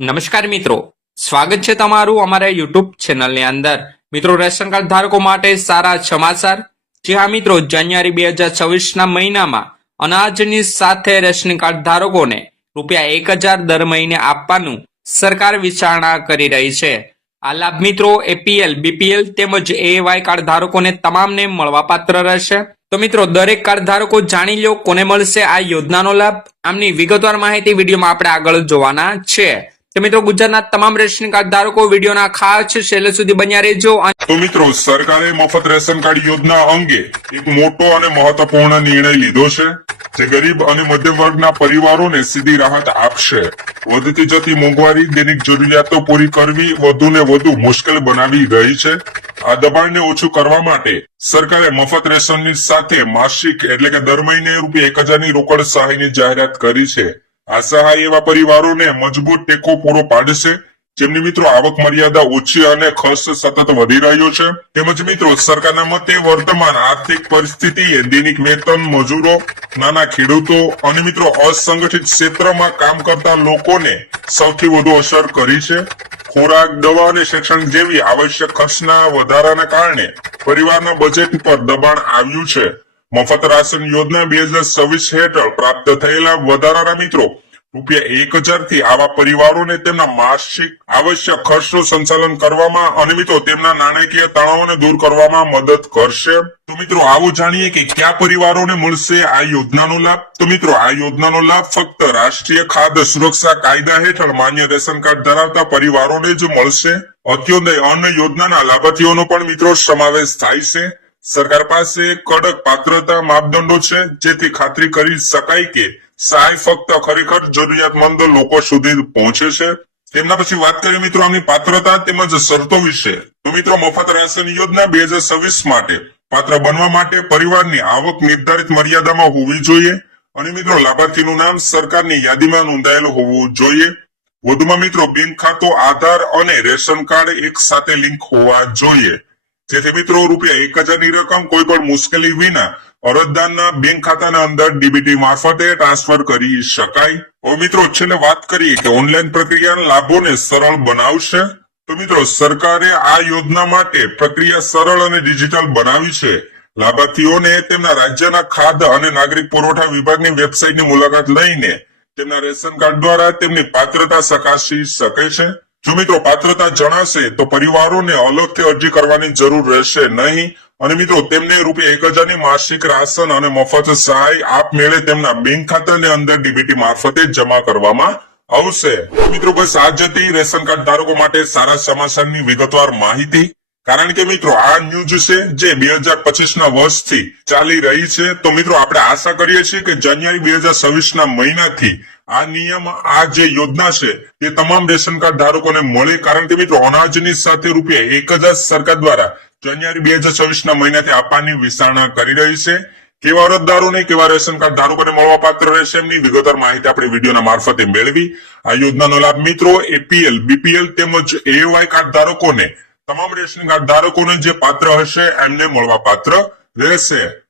નમસ્કાર મિત્રો. સ્વાગત છે તમારું અમારા યુટ્યુબ ચેનલની અંદર. મિત્રો, રેશન કાર્ડ ધારકો માટે સારા સમાચાર. જી હા મિત્રો, જાન્યુઆરી બે હજાર છવ્વીસના મહિનામાં અનાજની સાથે રેશન કાર્ડ ધારકોને રૂપિયા એક હજાર દર મહિને આપવાનું સરકાર વિચારણા કરી રહી છે. આ લાભ મિત્રો એપીએલ બીપીએલ તેમજ એવાય કાર્ડ ધારકોને તમામને મળવાપાત્ર રહેશે. તો મિત્રો, દરેક કાર્ડ ધારકો જાણી લો કોને મળશે આ યોજનાનો લાભ. આમની વિગતવાર માહિતી વિડીયોમાં આપણે આગળ જોવાના છે. તો મિત્રો ગુજરાતના તમામ રેશન કાર્ડ ધારકો વિડીયોના ખાસ છેલ્લે સુધી બન્યા રહેજો. તો મિત્રો, સરકારે મફત રેશન કાર્ડ યોજના અંગે એક મોટો અને મહત્વપૂર્ણ નિર્ણય લીધો છે, જે ગરીબ અને મધ્યમ વર્ગના પરિવારોને સીધી રાહત આપશે. વધતી જતી મોંઘવારી, દૈનિક જરૂરિયાતો પૂરી કરવી વધુ ને વધુ મુશ્કેલ બનાવી રહી છે. આ દબાણને ઓછું કરવા માટે સરકારે મફત રેશનની સાથે માસિક એટલે કે દર મહિને રૂપિયા એક હજારની રોકડ સહાયની જાહેરાત કરી છે. આ એવા પરિવારોને મજબૂત ટેકો પૂરો પાડશે. જેમની મિત્રો આવક મર્યાદા ઓછી અને ખર્ચ સતત વધી રહ્યો છે. તેમજ મિત્રો, સરકારના મતે વર્તમાન આર્થિક પરિસ્થિતિ દૈનિક વેતન, મજૂરો, નાના ખેડૂતો અને મિત્રો અસંગઠિત ક્ષેત્રમાં કામ કરતા લોકોને સૌથી વધુ અસર કરી છે. ખોરાક, દવા અને શિક્ષણ જેવી આવશ્યક ખર્ચના વધારાના કારણે પરિવારના બજેટ પર દબાણ આવ્યું છે. મફત રાશન યોજના બે હજાર છવ્વીસ હેઠળ પ્રાપ્ત થયેલા વધારાના મિત્રો રૂપિયા એક હજારથી આવા પરિવારોને તેમના માસિક આવશ્યક ખર્ચનું સંચાલન કરવામાં અને મિત્રો તેમના નાણાકીય તણાવોને દૂર કરવામાં મદદ કરશે. તો મિત્રો આવો જાણીએ કે કયા પરિવારોને મળશે આ યોજનાનો લાભ? તો મિત્રો આ યોજનાનો લાભ ફક્ત રાષ્ટ્રીય ખાદ્ય સુરક્ષા કાયદા હેઠળ માન્ય રેશન કાર્ડ ધરાવતા પરિવારોને જ મળશે. અત્યોદય અન્ન યોજનાના લાભાર્થીઓનો પણ મિત્રો સમાવેશ થાય છે. સરકાર પાસે કડક પાત્રતા માપદંડો છે, જેથી ખાતરી કરી શકાય કે સહાય ફક્ત ખરેખર જરૂરિયાતમંદ લોકો સુધી પહોંચે છે. તેમના પછી વાત કરીએ મિત્રો આમની પાત્રતા તેમજ શરતો વિશે. તો મિત્રો મફત રાશન યોજના બે હજાર છવ્વીસ માટે પાત્ર બનવા માટે પરિવારની આવક નિર્ધારિત મર્યાદામાં હોવી જોઈએ. અને મિત્રો લાભાર્થીનું નામ સરકારની યાદીમાં નોંધાયેલું હોવું જોઈએ. વધુમાં મિત્રો બેંક ખાતો આધાર અને રેશન કાર્ડ એક સાથે લિંક હોવા જોઈએ. જેથી મિત્રો રૂપિયા એક હજારની રકમ કોઈ પણ મુશ્કેલી વિના અરજદારના બેંક ખાતાના અંદર ડીબીટી મારફતે ટ્રાન્સફર કરી શકાય. હવે મિત્રો છેલ્લે વાત કરીએ કે ઓનલાઈન પ્રક્રિયાના લાભોને સરળ બનાવશે. તો મિત્રો સરકારે આ યોજના માટે પ્રક્રિયા સરળ અને ડિજિટલ બનાવી છે. લાભાર્થીઓને તેમના રાજ્યના ખાદ્ય અને નાગરિક પુરવઠા વિભાગની વેબસાઇટની મુલાકાત લઈને તેમના રેશન કાર્ડ દ્વારા તેમની પાત્રતા ચકાસી શકે છે. જો મિત્રો પાત્રતા જણાશે તો પરિવારોને અલગથી અરજી કરવાની જરૂર રહેશે નહીં. અને મિત્રો તેમને રૂપિયા એક હજારની માસિક રાશન અને મફત સહાય આપમેળે તેમના બેંક ખાતાની અંદર ડીબીટી મારફતે જમા કરવામાં આવશે. મિત્રો બસ આ જ હતી. રેશન કાર્ડ ધારકો માટે સારા સમાચારની વિગતવાર માહિતી. કારણ કે મિત્રો, આ ન્યૂઝ છે જે બે હજાર પચીસ ના વર્ષથી ચાલી રહી છે. તો મિત્રો, આપણે આશા કરીએ છીએ કે જાન્યુઆરી બે હજાર છવ્વીસ ના મહિનાથી આ નિયમ, આ જે યોજના છે તે તમામ રેશન કાર્ડ ધારકોને મળે. કારણ કે મિત્રો, અનાજની સાથે રૂપિયા એક હજાર સરકાર દ્વારા જાન્યુઆરી બે હજાર છવ્વીસ ના મહિનાથી આપવાની વિચારણા કરી રહી છે. કેવા અરજદારોને, કેવા રેશન કાર્ડ ધારકોને મળવા પાત્ર રહેશે એમની વિગતવાર માહિતી આપણે વિડીયોના મારફતે મેળવી. આ યોજનાનો લાભ મિત્રો, એપીએલ, બીપીએલ તેમજ એવાય કાર્ડ ધારકોને તમામ રેશન કાર્ડ ધારકોને જે પાત્ર હશે એમને મળવા પાત્ર રહેશે.